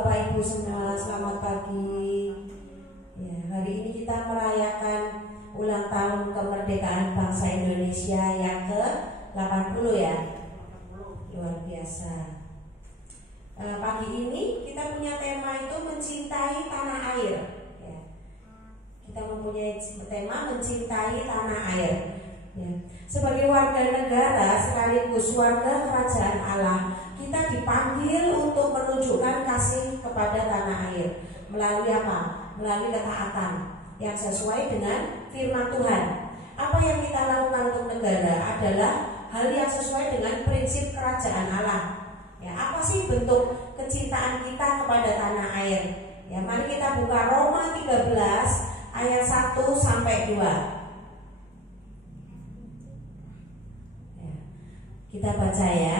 Bapak Ibu semua, selamat pagi. Ya, hari ini kita merayakan ulang tahun kemerdekaan bangsa Indonesia yang ke-80 ya. Luar biasa. Pagi ini kita punya tema itu mencintai tanah air ya. Kita mempunyai tema mencintai tanah air ya. Sebagai warga negara sekaligus warga kerajaan Allah, kita dipanggil untuk menunjukkan kasih kepada tanah air. Melalui apa? Melalui ketaatan yang sesuai dengan firman Tuhan. Apa yang kita lakukan untuk negara adalah hal yang sesuai dengan prinsip kerajaan Allah. Ya, apa sih bentuk kecintaan kita kepada tanah air? Ya, mari kita buka Roma 13 ayat 1 sampai 2. Ya, kita baca ya.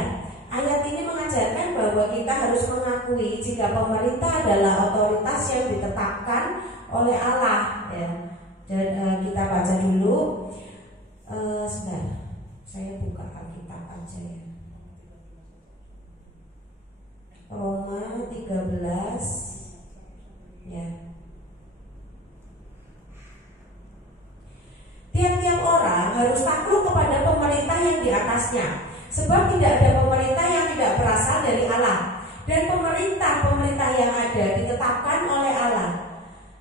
Ayat ini mengajarkan bahwa kita harus mengakui jika pemerintah adalah otoritas yang ditetapkan oleh Allah ya. Dan kita baca dulu. Sebentar, saya buka Alkitab aja ya. Roma 13 ya. Tiap-tiap orang harus takluk kepada pemerintah yang di atasnya, sebab tidak ada pemerintah yang tidak berasal dari Allah, dan pemerintah yang ada ditetapkan oleh Allah.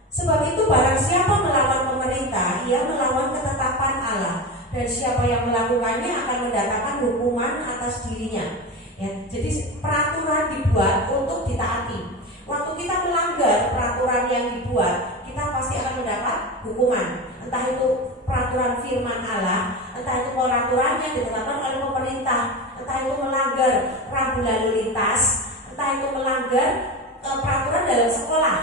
Sebab itu barang siapa melawan pemerintah, ia melawan ketetapan Allah, dan siapa yang melakukannya akan mendatangkan hukuman atas dirinya ya. Jadi peraturan dibuat untuk ditaati. Waktu kita melanggar peraturan yang dibuat, kita pasti akan mendapat hukuman. Entah itu peraturan firman Allah, entah itu peraturan yang ditetapkan oleh pemerintah, entah itu melanggar rambu lalu lintas, entah itu melanggar peraturan dalam sekolah,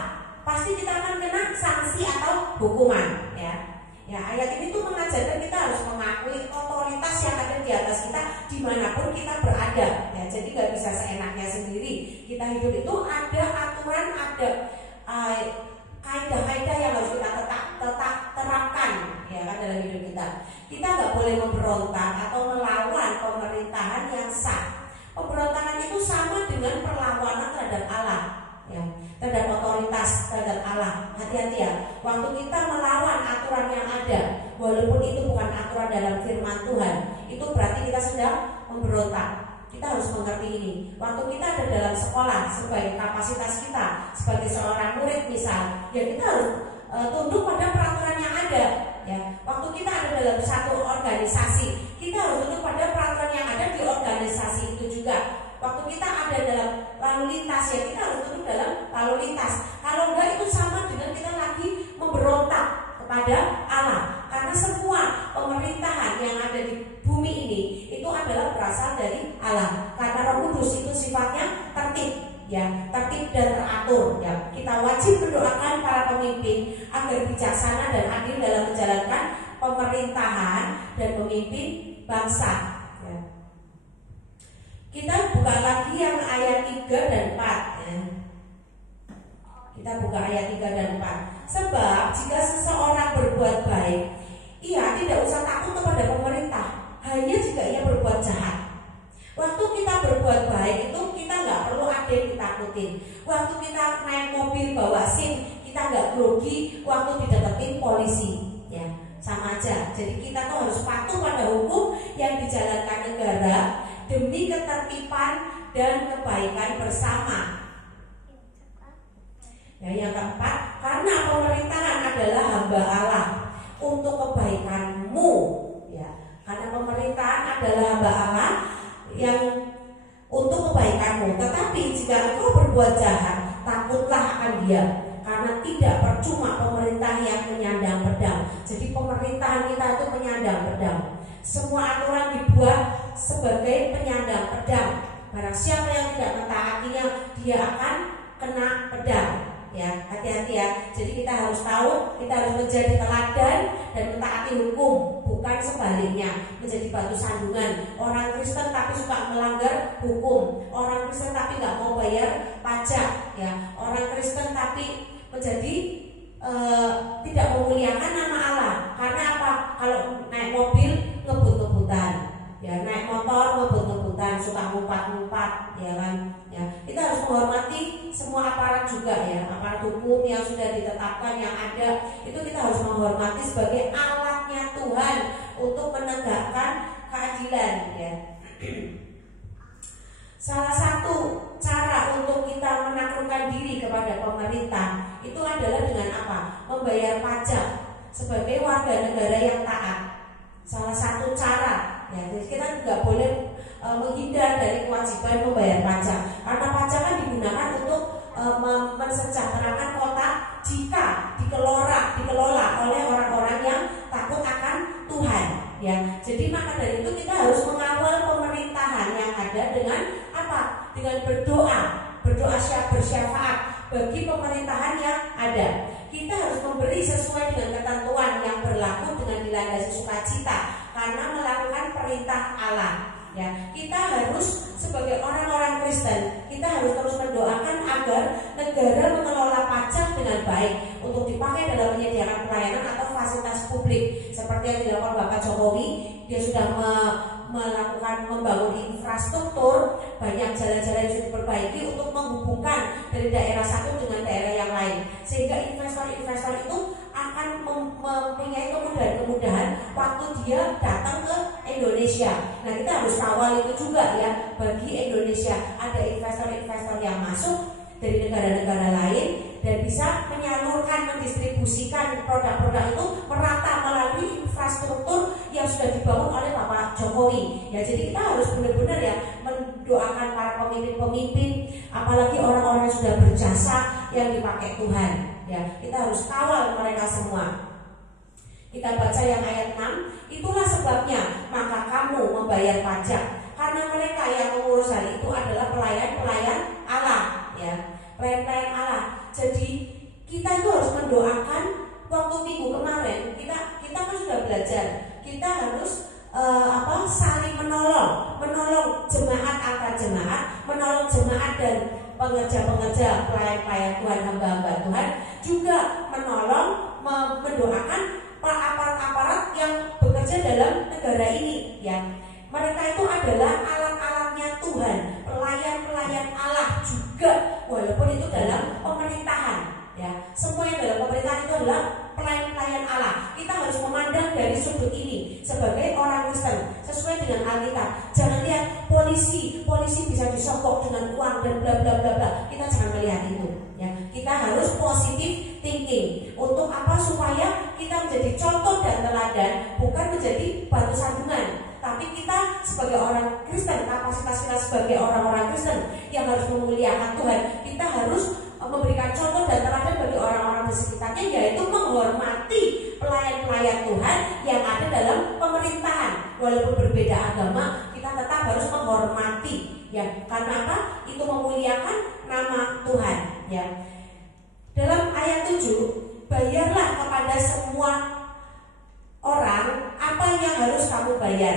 pasti kita akan kena sanksi atau hukuman ya. Ya, ayat ini tuh mengajarkan kita harus mengakui otoritas yang ada di atas kita dimanapun kita berada ya. Jadi gak bisa seenaknya sendiri. Kita hidup itu ada aturan, ada kaidah-kaidah yang harus kita tetap terapkan ya kan dalam hidup kita. Kita nggak boleh memberontak atau melawan pemerintahan yang sah. Pemberontakan itu sama dengan perlawanan terhadap Allah ya, terhadap otoritas, terhadap Allah. Hati-hati ya, waktu kita melawan aturan yang ada, walaupun itu bukan aturan dalam firman Tuhan, itu berarti kita sedang memberontak. Kita harus mengerti ini. Waktu kita ada dalam sekolah, sebagai kapasitas kita sebagai seorang murid misal, ya kita harus tunduk pada peraturan yang ada ya. Waktu kita ada dalam satu organisasi, kita harus tunduk pada peraturan yang ada di organisasi itu juga. Waktu kita ada dalam lalu lintas, ya kita harus tunduk dalam lalu lintas. Kalau enggak, itu sama dengan kita lagi memberontak kepada Allah. Karena semua pemerintahan yang ada di bumi ini itu adalah berasal dari Allah. Karena Roh Kudus itu sifatnya tertib ya, tertib dan teratur ya. Kita wajib mendoakan para pemimpin agar bijaksana dan adil dalam menjalankan pemerintahan dan memimpin bangsa ya. Kita buka lagi yang ayat 3 dan 4 ya. Kita buka ayat 3 dan 4. Sebab jika seseorang berbuat baik, ia tidak usah takut kepada pemerintah, hanya jika ia berbuat jahat. Waktu kita berbuat baik itu kita nggak perlu ada yang ditakutin. Waktu kita naik mobil bawa SIM, kita nggak grogi waktu dideketin polisi ya, sama aja. Jadi kita tuh harus patuh pada hukum yang dijalankan negara demi ketertiban dan kebaikan bersama. Ya, yang keempat, karena pemerintahan adalah hamba Allah untuk kebaikanmu ya. Karena pemerintahan adalah hamba Allah yang untuk kebaikanmu. Tetapi jika engkau berbuat jahat, takutlah akan dia, karena tidak percuma pemerintah yang menyandang pedang. Jadi pemerintahan kita itu menyandang pedang. Semua aturan dibuat sebagai penyandang pedang. Barang siapa yang tidak mentaatinya, dia akan kena pedang. Ya, hati-hati ya. Jadi kita harus tahu, kita harus menjadi teladan dan mentaati hukum, bukan sebaliknya menjadi batu sandungan. Orang Kristen tapi suka melanggar hukum, orang Kristen tapi nggak mau bayar pajak, ya. Orang Kristen tapi menjadi tidak memuliakan nama Allah. Karena apa? Kalau naik mobil ngebut-ngebutan, ya, naik motor ngebut-ngebutan. jalan suka ngumpat-ngumpat, ya kan? Ya, kita harus menghormati semua aparat juga ya, aparat hukum yang sudah ditetapkan yang ada itu kita harus menghormati sebagai alatnya Tuhan untuk menegakkan keadilan ya. Salah satu cara untuk kita menaklukkan diri kepada pemerintah itu adalah dengan apa? Membayar pajak sebagai warga negara yang taat. Salah satu cara ya, jadi kita nggak boleh menghindar dari kewajiban membayar pajak, karena pajak kan digunakan untuk mensejahterakan kota jika dikelola oleh orang-orang yang takut akan Tuhan ya. Jadi maka dari itu kita harus mengawal pemerintahan yang ada dengan apa? Dengan berdoa siap bersyafaat bagi pemerintahan yang ada. Kita harus memberi sesuai dengan ketentuan yang berlaku dengan dilandasi sukacita karena melakukan perintah Allah. Ya, kita harus sebagai orang-orang Kristen, kita harus terus mendoakan agar negara mengelola pajak dengan baik untuk dipakai dalam menyediakan pelayanan atau fasilitas publik seperti yang dilakukan Bapak Jokowi. Dia sudah melakukan membangun infrastruktur, banyak jalan-jalan yang sudah diperbaiki untuk menghubungkan dari daerah satu dengan daerah yang lain, sehingga investor-investor itu akan mempunyai kemudahan waktu dia datang ke Indonesia. Nah, kita harus kawal itu juga ya, bagi Indonesia ada investor-investor yang masuk dari negara-negara lain dan bisa menyalurkan, mendistribusikan produk-produk itu merata melalui infrastruktur yang sudah dibangun oleh Bapak Jokowi. Ya, jadi kita harus benar-benar ya mendoakan para pemimpin-pemimpin, apalagi orang-orang yang sudah berjasa yang dipakai Tuhan. Ya, kita harus kawal mereka semua. Kita baca yang ayat 6, itulah sebabnya maka kamu membayar pajak, karena mereka yang mengurus hal itu adalah pelayan-pelayan Allah ya, pelayan-pelayan Allah. Jadi kita itu harus mendoakan. Waktu minggu kemarin kita kan sudah belajar, kita harus saling menolong jemaat antar jemaat, menolong jemaat dan pengerja-pengerja, pelayan-pelayan Tuhan, hamba-hamba Tuhan, juga menolong mendoakan aparat-aparat yang bekerja dalam negara ini ya. Mereka itu adalah alat-alatnya Tuhan, pelayan-pelayan Allah juga, walaupun itu dalam pemerintahan ya. Semua yang dalam pemerintahan itu adalah pelayan-pelayan Allah. Kita harus memandang dari sudut ini sebagai orang Kristen sesuai dengan Alkitab. Jangan lihat polisi bisa disogok dengan uang dan bla bla bla bla. Kita jangan melihat itu ya. Kita harus positive thinking. Untuk apa? Supaya kita menjadi contoh dan teladan, bukan menjadi batu sandungan. Tapi kita sebagai orang Kristen, kapasitas kita sebagai orang-orang Kristen yang harus memuliakan Tuhan, kita harus memberikan contoh dan teladan bagi orang-orang di sekitarnya, yaitu menghormati pelayan-pelayan Tuhan yang ada dalam pemerintahan. Walaupun berbeda agama, kita tetap harus menghormati ya. Karena apa? Itu memuliakan nama Tuhan ya. Dalam ayat 7, bayarlah kepada semua orang apa yang harus kamu bayar.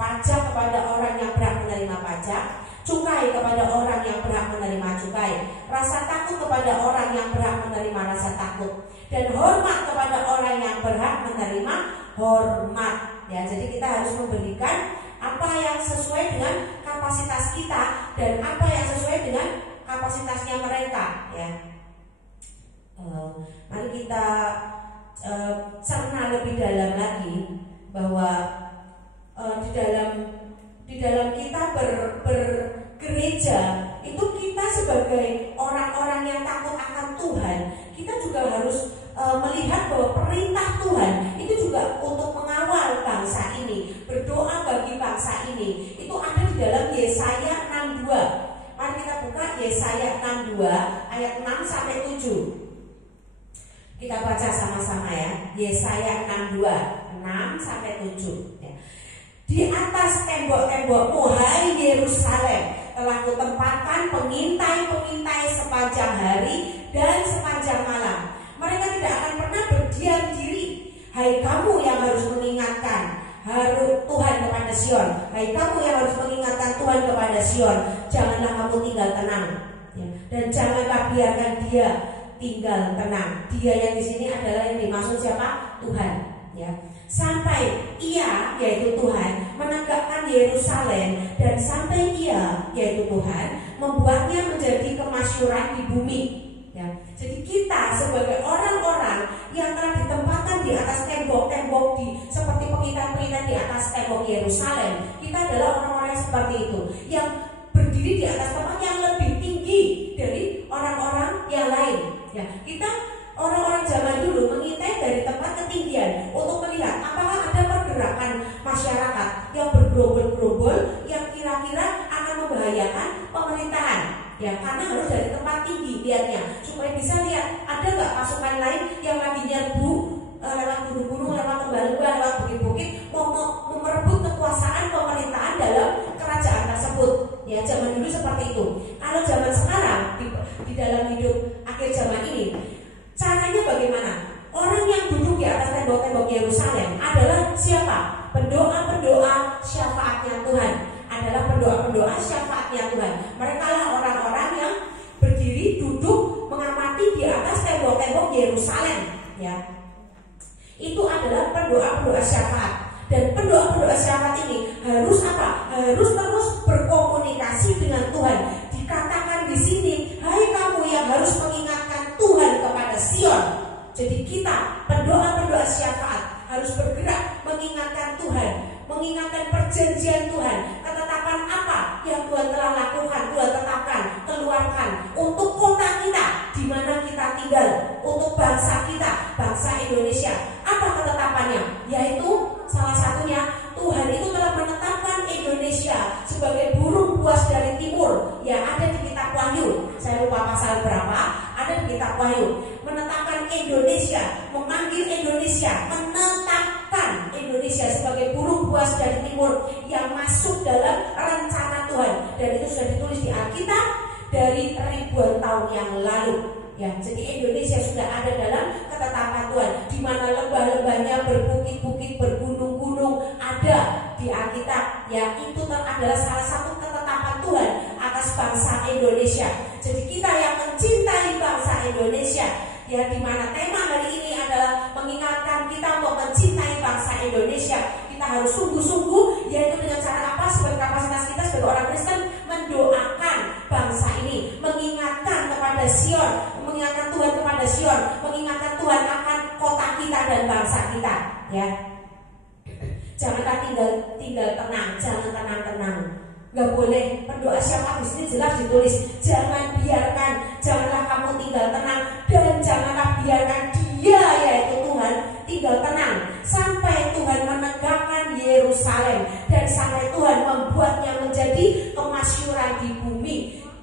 Pajak kepada orang yang berhak menerima pajak, cukai kepada orang yang berhak menerima cukai, rasa takut kepada orang yang berhak menerima rasa takut, dan hormat kepada orang yang berhak menerima hormat. Ya, jadi kita harus memberikan apa yang sesuai dengan kapasitas kita dan apa yang sesuai dengan kapasitasnya mereka. Ya, mari kita cerna lebih dalam lagi bahwa di dalam kita bergereja itu kita sebagai orang-orang yang takut akan Tuhan, kita juga harus melihat bahwa perintah Tuhan itu juga untuk mengawal bangsa ini, berdoa bagi bangsa ini. Itu ada di dalam Yesaya 62. Mari kita buka Yesaya 62 ayat 6 sampai 7. Kita baca sama-sama ya. Yesaya 62 6 sampai 7 ya. Di atas tembok-tembokmu, hai Yerusalem, telah kutempatkan pengintai-pengintai sepanjang hari dan sepanjang malam. Mereka tidak akan pernah berdiam diri. Hai kamu yang harus mengingatkan Tuhan kepada Sion, hai kamu yang harus mengingatkan Tuhan kepada Sion, janganlah kamu tinggal tenang ya. Dan janganlah biarkan dia tinggal tenang. Dia yang di sini adalah yang dimaksud siapa? Tuhan ya. Sampai Ia, yaitu Tuhan, menegakkan Yerusalem, dan sampai Ia, yaitu Tuhan, membuatnya menjadi kemasyhuran di bumi. Ya. Jadi kita sebagai orang-orang yang telah ditempatkan di atas tembok-tembok seperti pengingat-pengingat di atas tembok Yerusalem, kita adalah orang-orang yang seperti itu, yang berdiri di atas tempat yang lebih tinggi dari orang-orang yang lain. Ya, kita orang-orang zaman dulu mengintai dari tempat ketinggian untuk melihat apakah ada pergerakan masyarakat yang bergerombol-gerombol yang kira-kira akan membahayakan pemerintahan. Ya, karena harus dari tempat tinggi lihatnya supaya bisa lihat ada nggak pasukan lain yang lagi nyerbu lewat gunung-gunung, lewat lembah-lembah, lewat bukit-bukit mau merebut kekuasaan pemerintahan dalam kerajaan tersebut. Ya, zaman dulu seperti itu. Kalau zaman sekarang di dalam hidup akhir zaman ini, caranya bagaimana? Orang yang duduk di atas tembok-tembok Yerusalem adalah siapa? Pendoa-pendoa syafaatnya Tuhan. Adalah pendoa-pendoa syafaatnya Tuhan. Mereka lah orang-orang yang berdiri duduk mengamati di atas tembok-tembok Yerusalem. Ya, itu adalah pendoa-pendoa syafaat. Dan pendoa-pendoa syafaat ini harus apa? Harus terus berkomunikasi dengan Tuhan. Dikatakan di sini, hai kamu yang harus mengingatkan Tuhan kepada Sion. Jadi kita pendoa-pendoa syafaat harus bergerak mengingatkan Tuhan, mengingatkan perjanjian Tuhan, ketetapan apa yang Tuhan telah lakukan, Tuhan tetapkan, keluarkan untuk kota kita di mana kita tinggal, untuk bangsa kita, bangsa Indonesia. Apa ketetapannya? Yaitu salah satunya Tuhan itu telah menetapkan Indonesia sebagai burung buas dari timur. Ya, ada di kitab Wahyu. Saya lupa pasal berapa, ada di kitab Wahyu. Menetapkan Indonesia, memanggil Indonesia, menetapkan Indonesia sebagai burung buas dari timur yang masuk dalam rencana Tuhan. Dan itu sudah ditulis di Alkitab dari ribuan tahun yang lalu. Ya, jadi Indonesia sudah ada dalam ketetapan Tuhan, di mana lembah-lembahnya, berbukit-bukit, bergunung-gunung ada di Alkitab. Ya, itu adalah salah satu ketetapan Tuhan atas bangsa Indonesia. Jadi kita yang mencintai bangsa Indonesia, ya, di mana tema hari ini adalah mengingatkan kita untuk mencintai bangsa Indonesia. Kita harus sungguh-sungguh, yaitu dengan cara apa? Sebagai kapasitas kita sebagai orang Kristen, mendoakan bangsa ini, mengingatkan kepada Sion, mengingatkan Tuhan kepada Sion, mengingatkan Tuhan akan kota kita dan bangsa kita. Ya, janganlah tinggal tenang, jangan tenang-tenang. Gak boleh. Pendoa syafaat di sini jelas ditulis, janganlah kamu tinggal tenang, dan janganlah biarkan Dia, yaitu Tuhan, tinggal tenang sampai Tuhan menegakkan Yerusalem dan sampai Tuhan membuatnya menjadi kemasyhuran di bumi.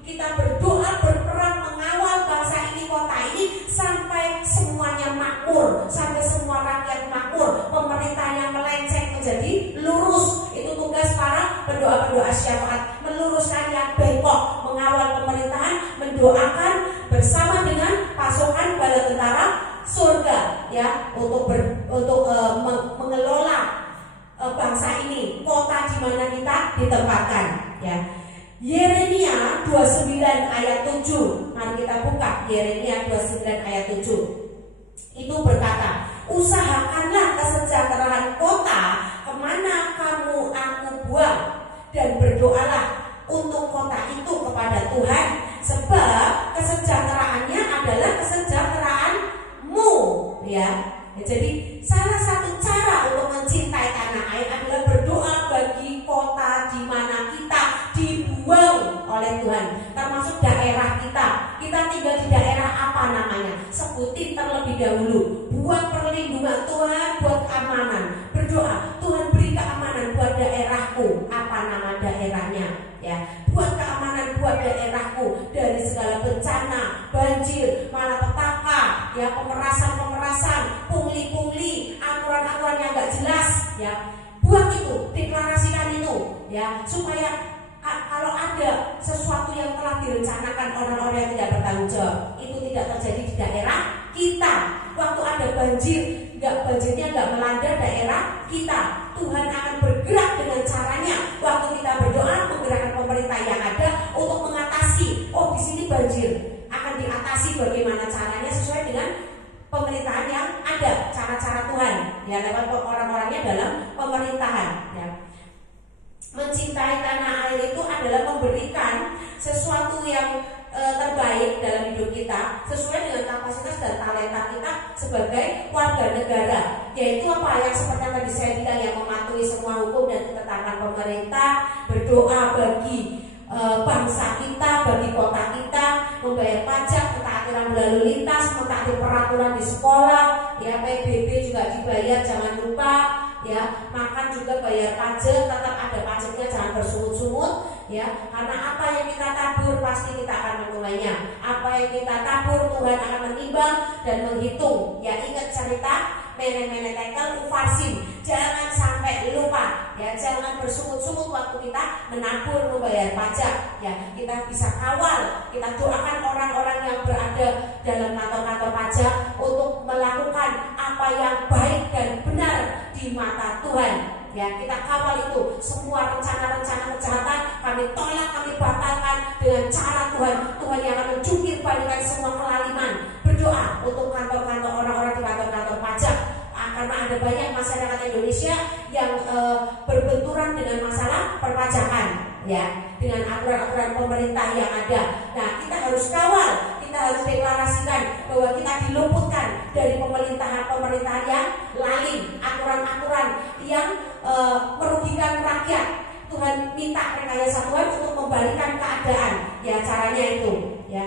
Kita berdoa, berperang, mengawal bangsa ini, kota ini, sampai semuanya makmur, sampai semua rakyat makmur, pemerintahnya melenceng menjadi lurus. Itu tugas para pendoa-pendoa syafaat, meluruskan yang bengkok, mengawal pemerintahan, mendoakan bersama dengan pasukan bala tentara surga, ya, untuk mengelola bangsa ini, kota di mana kita ditempatkan. Ya, Yeremia 29 ayat 7. Mari kita buka Yeremia 29 ayat 7. Itu berkata, usahakanlah kesejahteraan kota kemana kamu aku buang, dan berdoalah untuk kota itu kepada Tuhan, sebab kesejahteraannya adalah kesejahteraanmu. Ya, jadi salah satu cara untuk mencintai tanah air adalah berdoa bagi kota di mana kita dibuang oleh Tuhan, termasuk daerah kita. Kita tinggal di daerah apa namanya? Sebutin terlebih dahulu. Buat perlindungan Tuhan, buat keamanan. Berdoa, Tuhan beri keamanan buat daerahku. Apa nama daerahnya? Ya, buat keamanan buat daerahku dari segala bencana, banjir, malapetaka, ya, pemerasan, pungli, aturan-aturan yang nggak jelas. Ya, buat itu, deklarasikan itu, ya, supaya kalau ada sesuatu yang telah direncanakan orang-orang yang tidak bertanggung jawab, itu tidak terjadi di daerah kita. Waktu ada banjir, banjirnya nggak melanda daerah kita, Tuhan akan bergerak dengan caranya. Waktu kita berdoa, menggerakkan pemerintah yang ada untuk mengatasi. Oh, di sini banjir, akan diatasi bagaimana caranya sesuai dengan pemerintahan yang ada, cara-cara Tuhan. ya, lewat orang-orangnya dalam pemerintahan, ya. Mencintai tanah air itu adalah memberikan sesuatu yang terbaik dalam hidup kita sesuai dengan kapasitas dan talenta kita sebagai warga negara, yaitu apa yang seperti yang tadi saya bilang, yang mematuhi semua hukum dan ketetapan pemerintah, berdoa bagi bangsa kita, bagi kota kita, membayar pajak, aturan berlalu lintas, mentaati peraturan di sekolah, ya, PBB juga dibayar, jangan lupa, ya, makan juga bayar pajak, tetap ada pajaknya, jangan bersungut-sungut, ya, karena apa yang kita tabur pasti kita akan menulainya. Apa yang kita tabur Tuhan akan menimbang dan menghitung. Ya, ingat cerita mene-mene tekel ufarsin, jangan sampai lupa, ya, jangan bersungut-sungut waktu kita menabur, membayar pajak, ya. Kita bisa kawal, kita doakan orang-orang yang berada dalam kantor-kantor pajak untuk melakukan apa yang baik dan benar di mata Tuhan, ya. Kita kawal itu, semua rencana-rencana kejahatan kami tolak, kami batalkan dengan cara Tuhan. Tuhan yang akan menjungkir balikan semua kelaliman. Berdoa untuk kantor-kantor, orang-orang di kantor-kantor pajak, karena ada banyak masyarakat Indonesia yang berbenturan dengan masalah perpajakan, ya, dengan aturan-aturan pemerintah yang ada. Nah, kita harus kawal, kita harus deklarasikan bahwa kita diluputkan dari pemerintahan yang lalim, aturan-aturan yang merugikan rakyat. Tuhan minta rekayasa Tuhan untuk membalikan keadaan, ya, caranya itu, ya.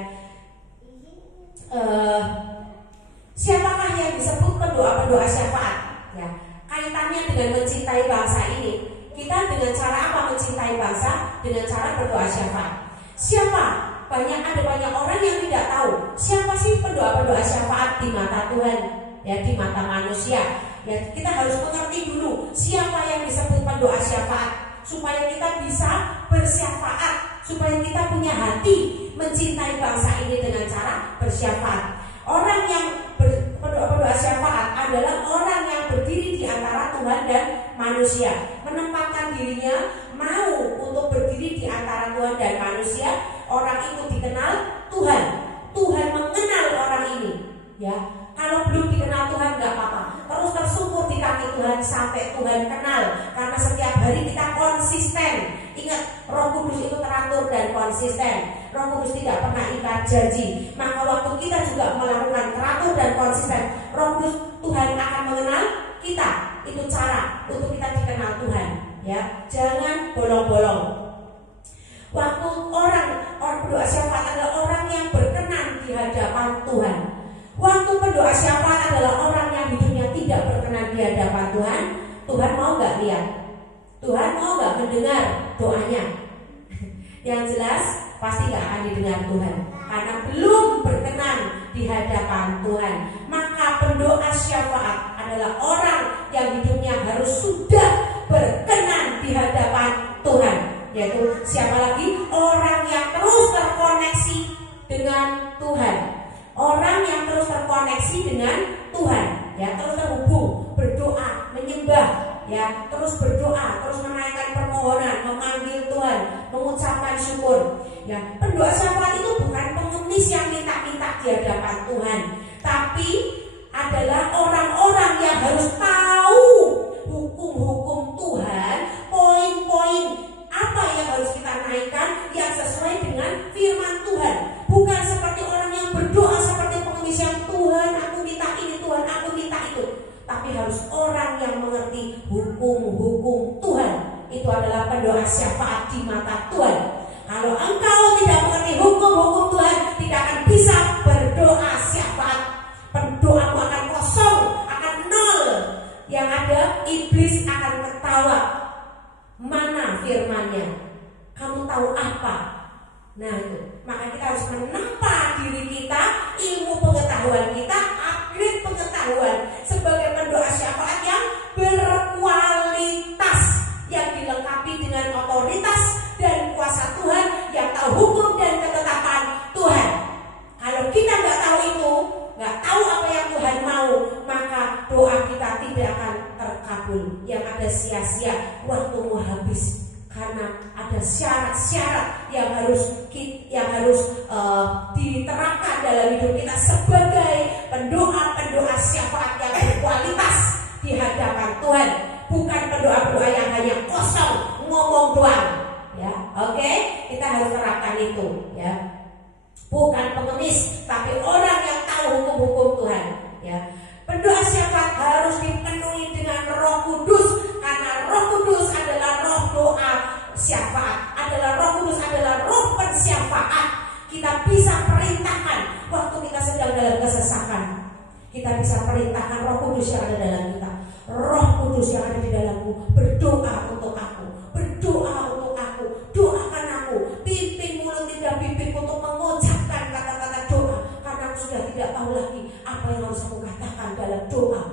Siapakah yang disebut pendoa-pendoa syafaat? Ya, kaitannya dengan mencintai bangsa ini. Kita dengan cara apa mencintai bangsa? Dengan cara berdoa syafaat. Siapa? Ada banyak orang yang tidak tahu siapa sih pendoa-pendoa syafaat di mata Tuhan, ya, di mata manusia. Ya, kita harus mengerti dulu siapa yang disebut pendoa syafaat supaya kita bisa bersyafaat, supaya kita punya hati mencintai bangsa ini dengan cara bersyafaat. Orang yang berdoa syafaat adalah orang yang berdiri di antara Tuhan dan manusia, menempatkan dirinya mau untuk berdiri di antara Tuhan dan manusia. Orang itu dikenal Tuhan. Tuhan mengenal orang ini, ya. Kalau belum dikenal Tuhan nggak apa-apa, terus tersungkur di kaki Tuhan sampai Tuhan kenal, karena setiap hari kita konsisten. Ingat, Roh Kudus itu teratur dan konsisten. Roh Kudus tidak pernah ingkar janji. Maka waktu kita juga melakukan teratur dan konsisten, Roh Kudus, Tuhan akan mengenal kita. Itu cara untuk kita dikenal Tuhan, ya. Jangan bolong-bolong. Waktu orang berdoa syafaat adalah orang yang berkenan di hadapan Tuhan. Waktu pendoa syafaat adalah orang yang hidupnya tidak berkenan di hadapan Tuhan. Tuhan mau gak lihat? Tuhan mau gak mendengar doanya? Yang jelas pasti gak akan didengar Tuhan, karena belum berkenan di hadapan Tuhan. Maka pendoa syafaat adalah orang yang hidupnya harus sudah berkenan di hadapan Tuhan. Yaitu siapa lagi? Orang yang terus terkoneksi dengan Tuhan. Orang yang terus terkoneksi dengan Tuhan, ya, terus terhubung, berdoa, menyembah, ya, terus berdoa, terus menaikkan permohonan, memanggil Tuhan, mengucapkan syukur. Ya, pendoa syafaat itu bukan pengemis yang minta-minta di hadapan Tuhan, tapi adalah orang-orang yang harus tahu hukum-hukum Tuhan, poin-poin apa yang harus kita naikkan yang sesuai dengan firman Tuhan. Bukan seperti orang yang berdoa seperti pengemis yang Tuhan aku minta ini, Tuhan aku minta itu. Tapi harus orang yang mengerti hukum-hukum Tuhan. Itu adalah pendoa syafaat di mata Tuhan. Kalau engkau tidak mengerti hukum-hukum Tuhan, tidak akan bisa berdoa syafaat. Doamu akan kosong, akan nol. Yang ada iblis akan ketawa. Mana firman-Nya? Kamu tahu apa? Nah, itu. Maka kita harus menempa diri kita, ilmu pengetahuan kita, upgrade pengetahuan sebagai pendoa syafaat yang berkualitas, yang dilengkapi dengan otoritas dan kuasa Tuhan, yang tahu hukum dan ketetapan Tuhan. Kalau kita nggak tahu itu, nggak tahu apa yang Tuhan mau, maka doa kita tidak akan terkabul. Yang ada sia-sia, waktumu habis. Karena ada syarat-syarat yang harus diterapkan dalam hidup kita sebagai pendoa-pendoa syafaat yang berkualitas di hadapan bukan pendoa-pendoa yang hanya kosong ngomong doang. Ya, oke, kita harus terapkan itu. Ya, bukan pengemis, tapi orang yang tahu hukum-hukum Tuhan. Ya, pendoa syafaat harus dipenuhi dengan Roh Kudus, karena Roh Kudus adalah roh doa syafaat, adalah Roh Kudus adalah roh pensyafaat. Kita bisa perintahkan waktu kita sedang dalam kesesakan. Kita bisa perintahkan Roh Kudus yang ada dalam kita. Roh Kudus yang ada di dalammu, berdoa untuk aku, berdoa untuk aku, doakan aku, pimpin mulut lidah bibirku untuk mengucapkan kata-kata doa, karena aku sudah tidak tahu lagi apa yang harus aku katakan dalam doa.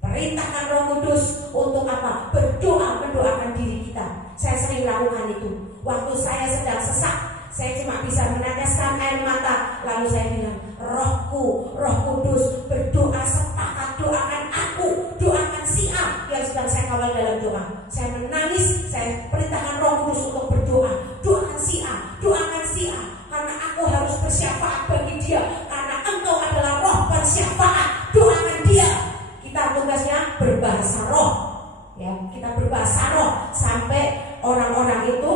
Perintahkan Roh Kudus untuk apa? Berdoa, mendoakan diri kita. Saya sering lakukan itu. Waktu saya sedang sesak, saya cuma bisa meneteskan air mata, lalu saya bilang, Rohku, Roh Kudus, berdoa, sepakat, doakan aku, doakan si A yang sedang saya kawal dalam doa. Saya menangis, saya perintahkan Roh Kudus untuk berdoa, doakan si A, karena aku harus bersyafaat bagi dia, karena engkau adalah roh bersyafaat, doakan dia. Kita tugasnya berbahasa roh, ya, kita berbahasa roh sampai orang-orang itu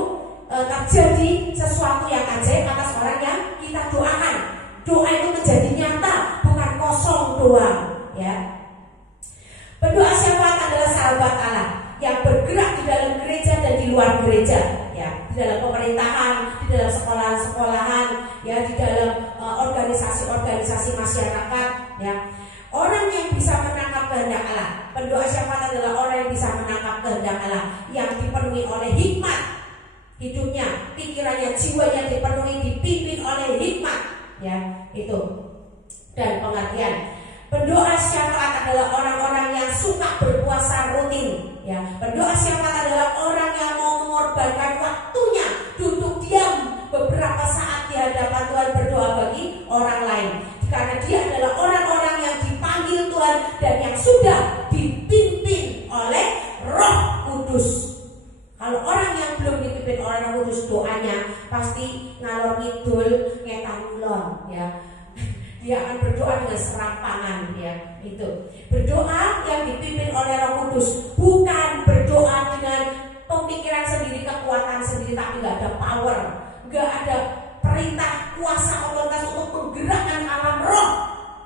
terjadi sesuatu yang ajaib atas orang yang kita doakan. Doa itu menjadi nyata, bukan kosong doang. Ya, pendoa syafaat adalah sahabat Allah yang bergerak di dalam gereja dan di luar gereja. Ya, di dalam pemerintahan, di dalam sekolahan-sekolahan, ya, di dalam organisasi-organisasi masyarakat. Ya, orang yang bisa menangkap kehendak Allah. Pendoa syafaat adalah orang yang bisa menangkap kehendak Allah, yang dipenuhi oleh hikmat hidupnya, pikirannya, jiwanya dipenuhi, dipimpin oleh hikmat, ya, itu. Dan pengertian. Pendoa syafaat adalah orang-orang yang suka berpuasa rutin, ya. Pendoa syafaat adalah orang yang mau mengorbankan waktunya, duduk diam beberapa saat di hadapan Tuhan, berdoa bagi orang lain, karena dia adalah orang-orang yang dipanggil Tuhan dan yang sudah dipimpin oleh Roh Kudus. Kalau orang yang belum dipimpin oleh Roh Kudus, doanya pasti ngalor ngidul, ngetan ulon, ya. Dia akan berdoa dengan serampangan, ya. Itu berdoa yang dipimpin oleh Roh Kudus, bukan berdoa dengan pemikiran sendiri, kekuatan sendiri, tapi nggak ada power, nggak ada perintah, kuasa, otoritas untuk menggerakkan alam roh.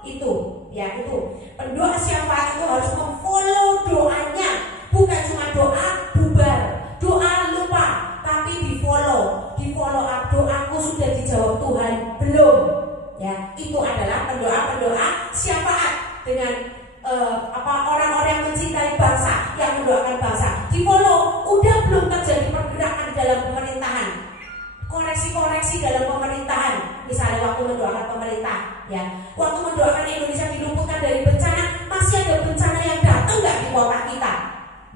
Itu, ya, itu. Pendoa syafaat itu harus memfollow doanya, bukan cuma doa bubar, doa lupa, tapi di follow up. Doaku sudah dijawab Tuhan belum? Ya, itu adalah pendoa syafaat dengan orang-orang yang mencintai bangsa, yang mendoakan bangsa. Di follow, udah belum terjadi pergerakan dalam pemerintahan, koreksi-koreksi dalam pemerintahan. Misalnya waktu mendoakan pemerintah, ya, waktu mendoakan Indonesia diluputkan dari bencana, masih ada bencana yang datang nggak di kota kita?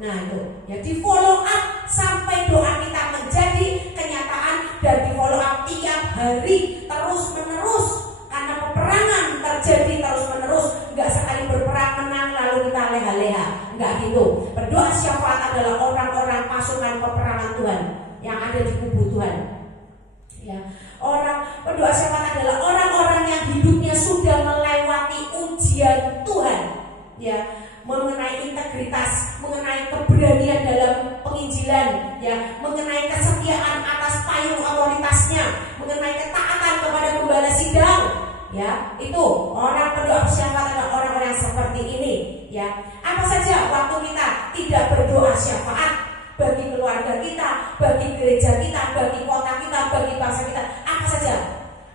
Nah, itu, ya, di follow up sampai doa kita menjadi kenyataan, dan di follow up tiap hari terus menerus, karena peperangan terjadi terus menerus, nggak sekali berperang menang lalu kita leha-leha, nggak gitu. Pendoa syafaat adalah orang-orang pasukan peperangan Tuhan yang ada di kubu Tuhan. Ya, pendoa syafaat adalah orang-orang yang hidupnya sudah melewati ujian Tuhan, ya, mengenai integritas, mengenai keberanian dalam penginjilan, ya, mengenai kesetiaan atas payung otoritasnya, mengenai ketaatan kepada gembala sidang, ya. Itu orang pendoa syafaat adalah orang-orang seperti ini, ya. Apa saja waktu kita tidak berdoa syafaat bagi keluarga kita, bagi gereja kita, bagi kota kita, bagi bangsa kita, apa saja,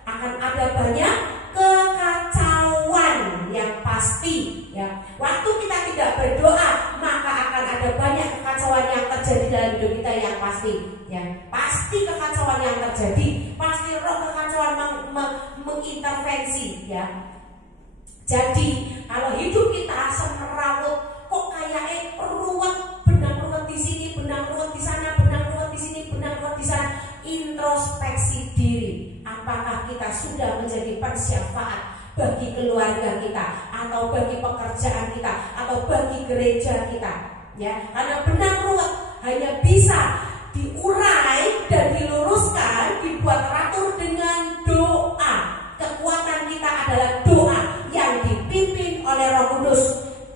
akan ada banyak kekacauan yang pasti, ya. Waktu kita tidak berdoa, maka akan ada banyak kekacauan yang terjadi dalam hidup kita yang pasti, ya. Pasti kekacauan yang terjadi, pasti roh kekacauan mengintervensi, ya. Jadi kalau hidup kita semerawut, kok kayaknya ruwet, benang ruwet di sini, benang ruwet di sana, benang ruwet di sini, benang ruwet di sana. Introspeksi diri, apakah kita sudah menjadi pensyafaat bagi keluarga kita, atau bagi pekerjaan kita, atau bagi gereja kita, ya. Karena benang ruwet hanya bisa diurai dan diluruskan, dibuat teratur dengan doa. Kekuatan kita adalah doa yang dipimpin oleh Roh Kudus,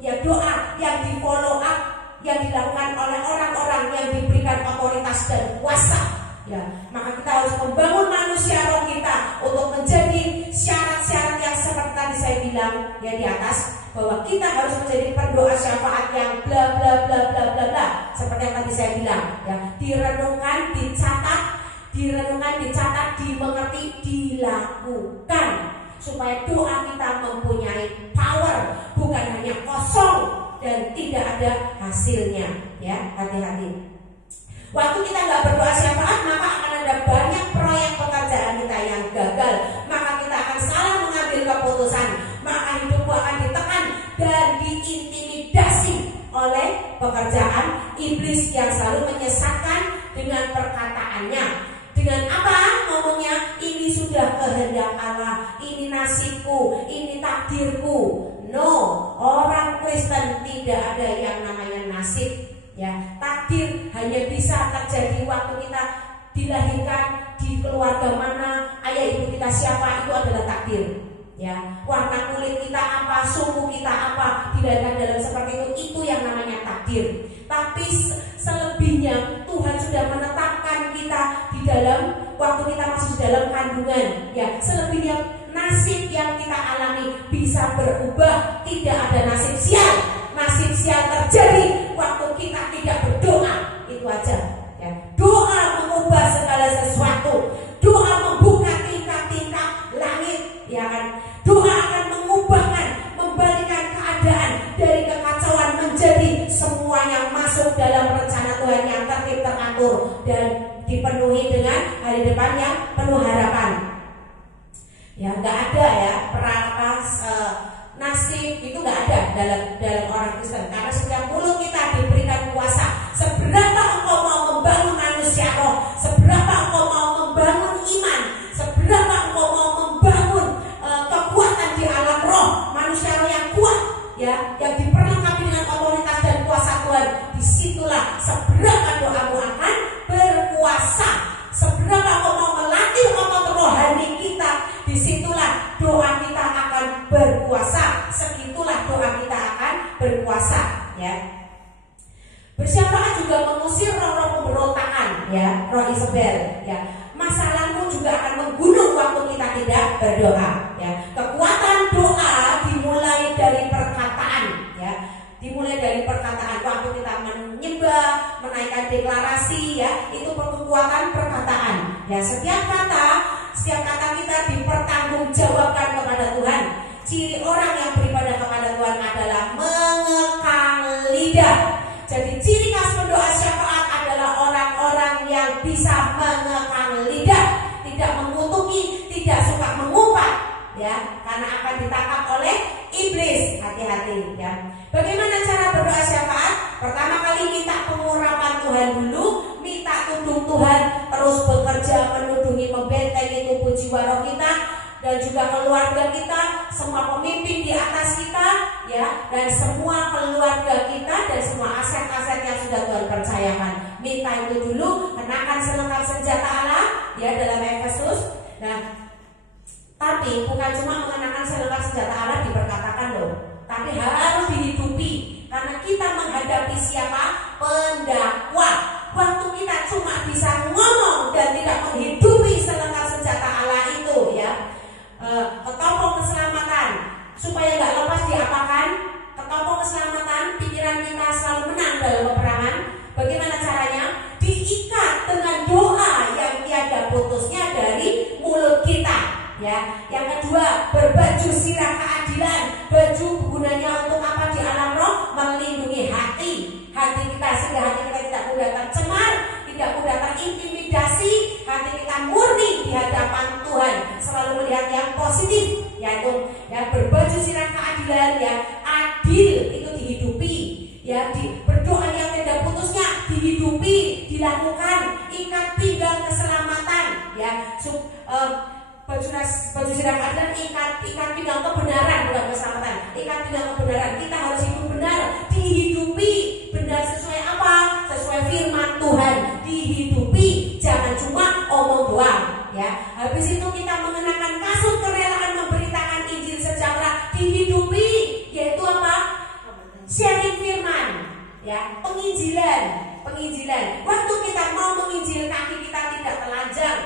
ya, doa yang di follow up, yang dilakukan oleh orang-orang yang diberikan otoritas dan kuasa. Ya, maka kita harus membangun manusia roh kita untuk menjadi syarat-syarat yang seperti tadi saya bilang ya di atas, bahwa kita harus menjadi pendoa syafaat yang bla bla bla bla bla bla, seperti yang tadi saya bilang ya, direnungkan, dicatat, dimengerti, dilakukan, supaya doa kita mempunyai power, bukan hanya kosong dan tidak ada hasilnya ya. Hati-hati. Waktu kita nggak berdoa syafaat, maka akan ada banyak proyek pekerjaan kita yang gagal. Maka kita akan salah mengambil keputusan. Maka hidupku akan ditekan dan diintimidasi oleh pekerjaan iblis yang selalu menyesatkan dengan perkataannya. Dengan apa? Ngomongnya, ini sudah kehendak Allah, ini nasibku, ini takdirku. No, orang Kristen tidak ada yang namanya nasib. Ya, takdir hanya bisa terjadi waktu kita dilahirkan di keluarga mana, ayah ibu kita siapa, itu adalah takdir. Ya, warna kulit kita apa, suku kita apa, dilahirkan dalam seperti itu yang namanya takdir. Tapi selebihnya Tuhan sudah menetapkan kita di dalam waktu kita masih di dalam kandungan. Ya, selebihnya nasib yang kita alami bisa berubah, tidak ada nasib sial. Nasib sial terjadi waktu kita tidak berdoa, itu aja. Ya. Doa mengubah segala sesuatu. Doa membuka tingkat-tingkat langit, ya kan? Doa akan mengubahkan, membalikan keadaan dari kekacauan menjadi semuanya masuk dalam rencana Tuhan yang tertib, teratur dan dipenuhi dengan hari depan yang penuh harapan. Ya, nggak ada ya nasib itu nggak ada dalam orang Kristen, karena setiap mulut kita diberikan kuasa. Seberapa engkau mau membangun manusia roh, seberapa engkau mau membangun iman, seberapa engkau mau membangun kekuatan di alam roh, manusia roh yang kuat ya, yang diperlengkapi dengan otoritas dan kuasa Tuhan, disitulah seberapa doamu akan berkuasa. Seberapa engkau mau melatih otot rohani kita, disitulah doa kita akan berkuasa. Segitulah doa kita akan berkuasa ya. Bersyafaat juga mengusir roh-roh pemberontakan ya, roh Isabel ya. Masalahmu juga akan menggunung waktu kita tidak berdoa ya. Kekuatan doa dimulai dari perkataan ya. Dimulai dari perkataan. Waktu kita menyembah, menaikkan deklarasi ya, itu kekuatan perkataan ya. Setiap kata kita dipertanggungjawabkan kepada Tuhan. Ciri orang yang beribadah kepada Tuhan adalah mengekang lidah. Jadi ciri khas pendoa syafaat adalah orang-orang yang bisa mengekang lidah, tidak mengutuki, tidak suka mengumpat ya, karena akan ditangkap oleh iblis. Hati-hati ya. Bagaimana cara berdoa syafaat? Pertama kali minta pengurapan Tuhan dulu, minta tunduk Tuhan, terus bekerja menudungi, membentengi tubuh jiwa roh kita dan juga keluarga kita, semua pemimpin di atas kita ya, dan semua keluarga kita dan semua aset-aset yang sudah Tuhan percayakan. Minta itu dulu, kenakan selengkap senjata Allah ya dalam Efesus. Nah, tapi bukan cuma mengenakan selengkap senjata Allah diperkatakan loh, tapi harus dihidupi, karena kita menghadapi siapa? Pendakwa. Waktu kita cuma bisa ngomong dan tidak menghidupi selengkap senjata Allah itu ya, ketopong keselamatan supaya nggak lepas diapakan? Ketopong keselamatan, pikiran kita selalu menang dalam peperangan. Bagaimana caranya? Diikat dengan doa yang tiada putusnya dari mulut kita ya. Yang kedua, berbaju sirah keadilan. Baju gunanya untuk apa di alam roh? Melindungi hati kita, sehingga hati kita tidak mudah tercemar, tidak mudah terintimidasi. Hati kita murni di hadapan Tuhan, selalu melihat yang positif, yaitu ya berbaju sirah keadilan ya. Adil itu dihidupi ya, berdoa yang tidak putusnya dihidupi, dilakukan. Ikat pinggang keselamatan ya. Baju sirah keadilan, ikat pinggang kebenaran, bukan keselamatan. Ikat pinggang kebenaran, kita harus hidup benar, dihidupi benar sesuai apa? Sesuai firman Tuhan, dihidupi, jangan cuma omong doang ya. Habis itu kita mengenakan kasut kerelaan memberitakan Injil sejahtera, dihidupi, yaitu apa? Sharing firman ya, pengisian penginjilan. Waktu kita mau menginjil, kaki kita tidak telanjang,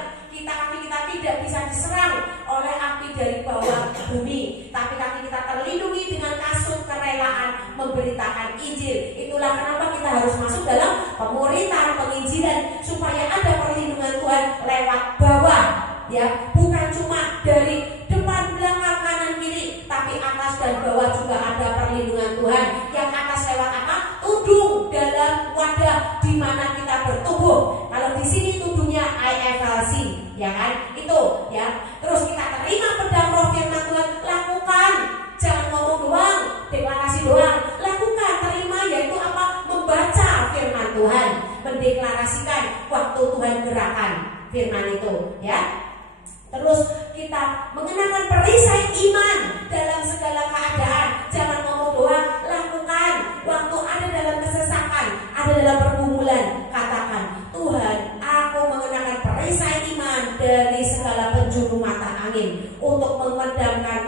kaki kita tidak bisa diserang oleh api dari bawah bumi, tapi kaki kita terlindungi dengan kasut kerelaan memberitakan Injil. Itulah kenapa kita harus masuk dalam pemuritan penginjilan, supaya ada perlindungan Tuhan lewat bawah, ya, bukan cuma dari depan, belakang, kanan, kiri, tapi atas dan bawah juga ada perlindungan Tuhan. Yang atas lewat apa? Tudung dalam wadah di mana kita bertumbuh. Kalau di sini tudungnya IFLC, ya kan? Itu, ya. Terus kita terima pedang roh firman Tuhan, lakukan. Jangan ngomong doang, deklarasi doang. Lakukan, terima, yaitu apa? Membaca firman Tuhan, mendeklarasikan waktu Tuhan gerakan firman itu, ya. Terus kita mengenakan perisai iman dalam segala keadaan. Jangan ngomong doang, lakukan. Waktu ada dalam kesesakan, ada dalam pergumulan, katakan, Tuhan, aku mengenakan perisai iman dari segala penjuru mata angin untuk memadamkan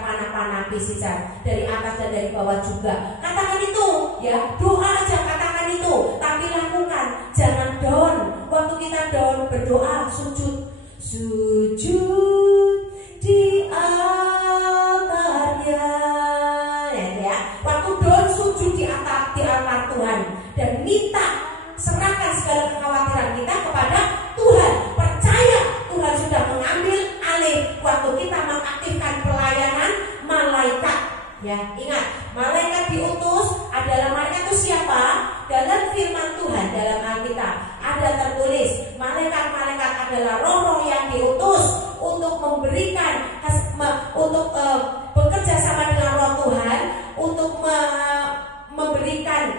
panah-panah bisijar dari atas dan dari bawah juga. Katakan itu, ya, doa aja, katakan itu, tapi lakukan. Jangan down. Waktu kita down, berdoa, sujud di altarnya, ya. Waktu down, sujud di altar Tuhan dan minta, serahkan segala kekhawatiran kita kepada Tuhan. Percaya Tuhan sudah mengambil alih waktu kita mengaktifkan pelayanan malaikat, ya. Ingat, malaikat diutus adalah, malaikat itu siapa? Dalam firman Tuhan, dalam Alkitab ada tertulis, malaikat-malaikat adalah roh-roh yang diutus untuk memberikan, untuk bekerja sama dengan roh Tuhan, untuk memberikan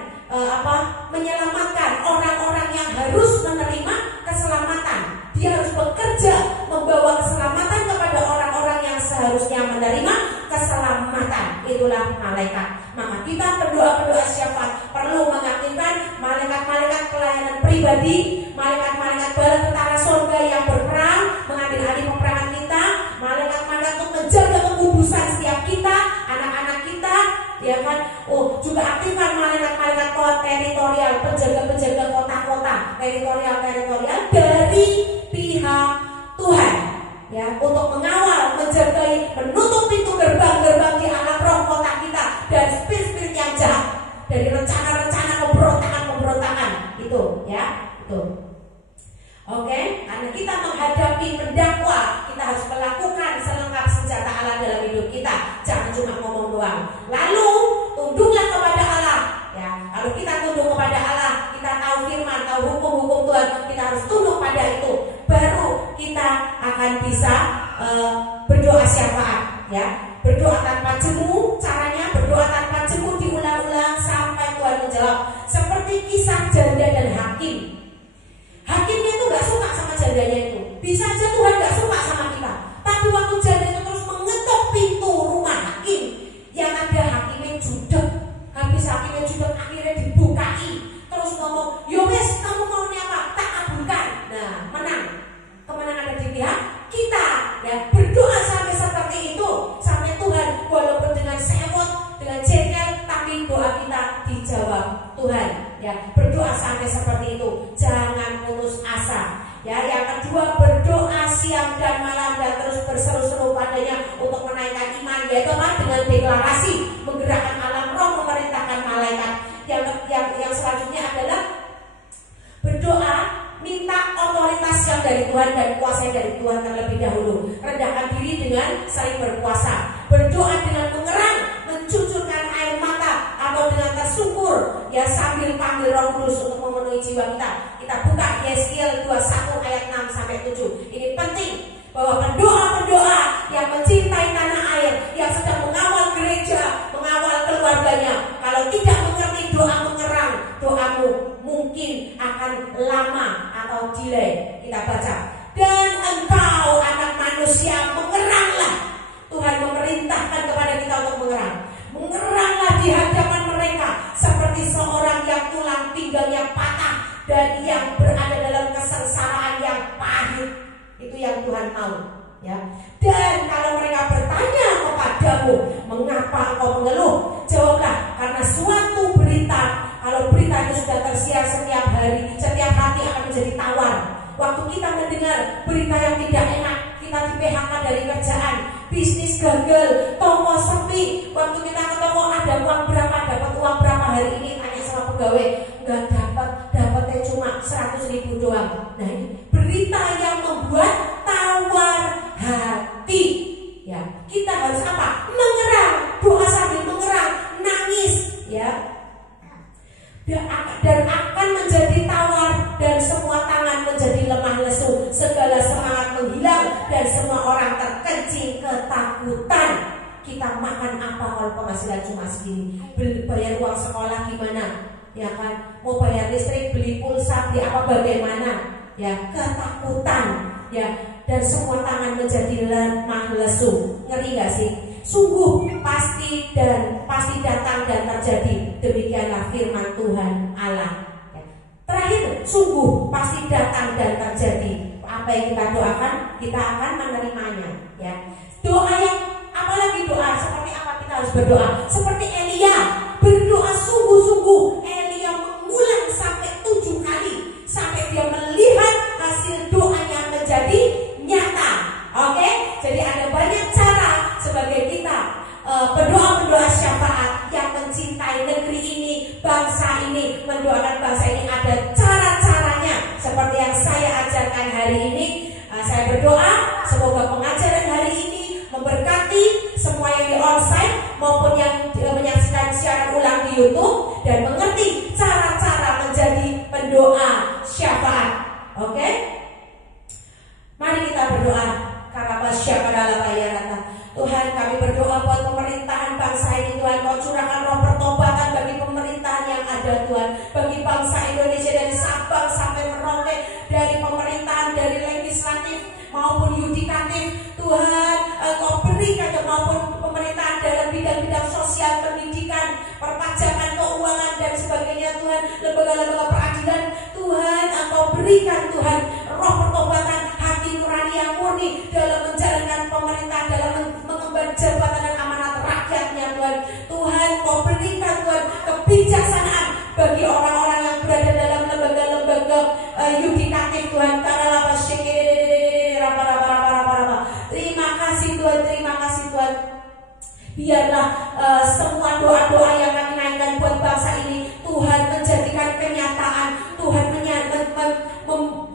menyelamatkan orang-orang yang harus menerima keselamatan. Dia harus bekerja membawa keselamatan kepada orang-orang yang seharusnya menerima keselamatan. Itulah malaikat. Maka kita berdoa-berdoa syafaat perlu mengaktifkan malaikat-malaikat pelayanan pribadi, malaikat-malaikat bala tentara surga yang berperang mengambil alih peperangan kita, malaikat-malaikat untuk menjaga kekudusan setiap kita, anak-anak kita, ya kan? Juga aktifkan malaikat-malaikat teritorial, penjaga-penjaga kota-kota, teritorial dari pihak Tuhan, ya, untuk mengawal, menjaga, menutup pintu gerbang-gerbang di alam roh kota kita dan spirit-spirit yang jahat, dari rencana-rencana pemberontakan itu, ya, itu. Oke, karena kita menghadapi pendakwa, kita harus melakukan selengkap senjata Allah dalam hidup kita. Jangan cuma ngomong doang. Lalu tunduklah kepada Allah, ya. Kalau kita tunduk kepada Allah, kita tahu firman, tahu hukum-hukum Tuhan, kita harus tunduk pada itu. Baru kita akan bisa berdoa syafaat, ya. Berdoa tanpa jemu, caranya berdoa tanpa jemu, diulang-ulang sampai Tuhan menjawab. Seperti kisah janda dan hakim. Hakimnya itu gak suka sama jandanya itu. Bisa aja Tuhan gak suka sama kita, tapi waktu janda itu terus mengetuk pintu rumah hakim, yang ada hakimnya judek. Habis hakimnya judek, akhirnya dibukai. Terus ngomong, yo wes, kamu maunya apa? Tak kabulkan. Nah, menang. Kemenangan ada di pihak kita, ya. Berdoa sampai seperti itu, sampai Tuhan walaupun dengan sewot, dengan jengkel, tapi doa kita dijawab Tuhan, ya. Berdoa sampai seperti itu, jangan putus asa, ya. Yang kedua, berdoa siang dan malam dan terus berseru-seru padanya untuk menaikkan iman, yaitu apa? Dengan deklarasi, menggerakkan alam roh, memerintahkan malaikat. Yang selanjutnya adalah berdoa minta otoritas yang dari Tuhan dan kuasa yang dari Tuhan terlebih dahulu. Rendahkan diri dengan sering berpuasa. Berdoa dengan mengerang, mencucurkan air mata, atau dengan tersungkur, ya, sambil panggil Roh Kudus untuk memenuhi jiwa kita. Kita buka Yeskiel 21 ayat 6 sampai 7. Ini penting bahwa pendoa-pendoa yang mencintai tanah air, yang sedang mengawal gereja, mengawal keluarganya, kalau tidak mengerti doa mengerang, doamu mungkin akan lama atau delay. Kita baca, dan engkau anak manusia mengeranglah. Tuhan memerintahkan kepada kita untuk mengerang. Mengeranglah di hadapan mereka seperti seorang yang tulang pinggangnya patah dan yang berada dalam kesengsaraan yang pahit. Itu yang Tuhan mau, ya. Dan kalau mereka bertanya kepadamu, mengapa engkau mengeluh? Jawablah, karena suatu berita, kalau berita itu sudah tersiar setiap hari, setiap hati akan menjadi tawar. Waktu kita mendengar berita yang tidak enak, kita di PHK dari kerjaan, bisnis gagal, toko sepi. Waktu kita ke toko ada uang berapa, dapat uang berapa hari ini, tanya sama pegawai, nggak dapatnya cuma 100.000 doang. Nah ini berita yang membuat tawar hati. Ya, kita harus apa? Mengerang, doa sambil mengerang, nangis, ya. Dan akan menjadi tawar dan semua tangan menjadi lemah lesu, segala semangat menghilang dan semua orang terkencing ketakutan. Kita makan apa kalau penghasilan cuma segini? Bayar uang sekolah gimana? Ya kan, mau bayar listrik, beli pulsa, beli apa bagaimana? Ya, ketakutan. Ya, dan semua tangan menjadi lemah lesu. Ngeri gak sih? Sungguh pasti datang dan terjadi. Demikianlah firman Tuhan Allah. Ya. Terakhir, sungguh pasti datang dan terjadi. Apa yang kita doakan, kita akan menerimanya. Ya. Doa yang apalagi doa seperti apa kita harus berdoa? Seperti Elia berdoa sungguh-sungguh. Elia mengulang sampai 7 kali sampai dia melihat hasil doanya menjadi nyata. Oke, jadi ada banyak cara sebagai kita berdoa syafaat yang mencintai negeri ini, bangsa ini, mendoakan bangsa ini. Ada cara-caranya seperti yang saya ajarkan hari ini. Saya berdoa semoga pengajaran hari ini memberkati semua yang di onsite maupun yang menyaksikan siaran ulang di YouTube dan mengerti cara-cara menjadi pendoa syafaat. Oke? Mari kita berdoa. Tuhan, kami berdoa buat pemerintahan bangsa ini. Tuhan, Kau curahkan roh pertobatan bagi pemerintahan yang ada, Tuhan, bagi bangsa Indonesia dari Sabang sampai Merauke, dari pemerintahan, dari legislatif maupun yudikatif. Tuhan, Kau berikan maupun pemerintahan dalam bidang-bidang sosial, pendidikan, perpajakan, keuangan dan sebagainya, Tuhan, lembaga-lembaga peradilan. Tuhan, Engkau berikan, Tuhan, roh pertobatan, hati nurani yang murni dalam menjalankan pemerintahan, dalam mengemban jabatan dan amanat rakyatnya, Tuhan. Tuhan, Kau berikan, Tuhan, kebijaksanaan bagi orang-orang yang berada dalam lembaga-lembaga yudikatif, Tuhan. Terima kasih, Tuhan, terima kasih, Tuhan. Biarlah semua doa-doa yang kami naikkan buat bangsa ini, Tuhan menjadikan kenyataan. Tuhan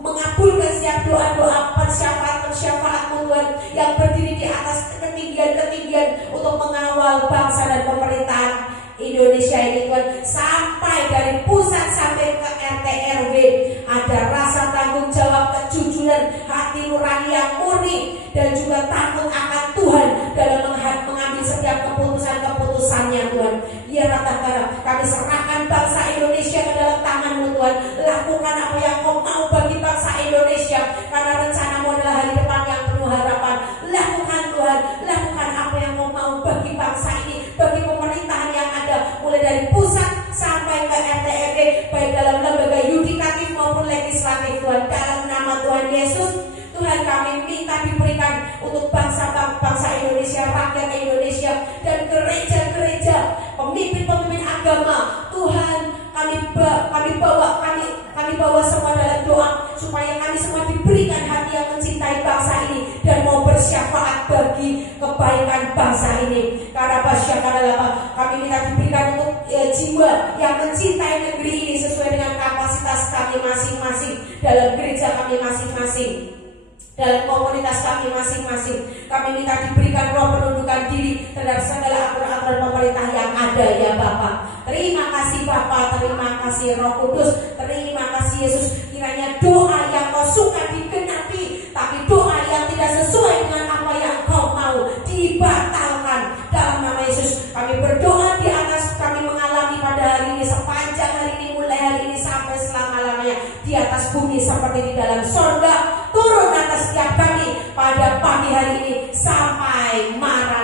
mengabulkan setiap doa-doa persyafaat-persyafaat-Mu, Tuhan, yang berdiri di atas ketinggian-ketinggian untuk mengawal bangsa dan pemerintahan Indonesia ini, Tuhan, sampai dari pusat sampai ke RT RW. Ada rasa tanggung jawab, kejujuran, hati nurani yang murni dan juga takut akan Tuhan dalam mengambil setiap keputusan-keputusannya, Tuhan. Ya Rabbana, kami serahkan bangsa Indonesia ke dalam tangan-Mu, Tuhan. Lakukan apa yang Kau mau bagi bangsa Indonesia, karena rencana-Mu adalah hari depan yang penuh harapan. Lakukan, Tuhan, lakukan apa yang Kau mau bagi bangsa ini, bagi pemerintahan yang ada, mulai dari pusat sampai ke RT RW, baik dalam lembaga yudikatif maupun legislatif, Tuhan. Dalam nama Tuhan Yesus, Tuhan, kami minta diberikan untuk bangsa Indonesia, rakyat Indonesia, dan gereja-gereja, pemimpin-pemimpin agama. Tuhan, kami bawa semua dalam doa supaya kami semua diberikan hati yang mencintai bangsa ini dan mau bersyafaat bagi kebaikan bangsa ini. Karena kami minta diberikan untuk jiwa yang mencintai negeri ini sesuai dengan kapasitas kami masing-masing, dalam gereja kami masing-masing, dalam komunitas kami masing-masing. Kami minta diberikan roh penundukan diri terhadap segala aturan-aturan pemerintah yang ada, ya Bapa. Terima kasih Bapa, terima kasih Roh Kudus, terima kasih Yesus. Kiranya doa yang Kau suka digenapi, tapi doa yang tidak sesuai dengan apa yang Kau mau dibatalkan. Dalam nama Yesus kami berdoa di atas, kami mengalami pada hari ini, sepanjang hari ini, mulai hari ini sampai selama-lamanya, di atas bumi seperti di dalam sorga. Turun atas setiap kami pada pagi hari ini sampai marah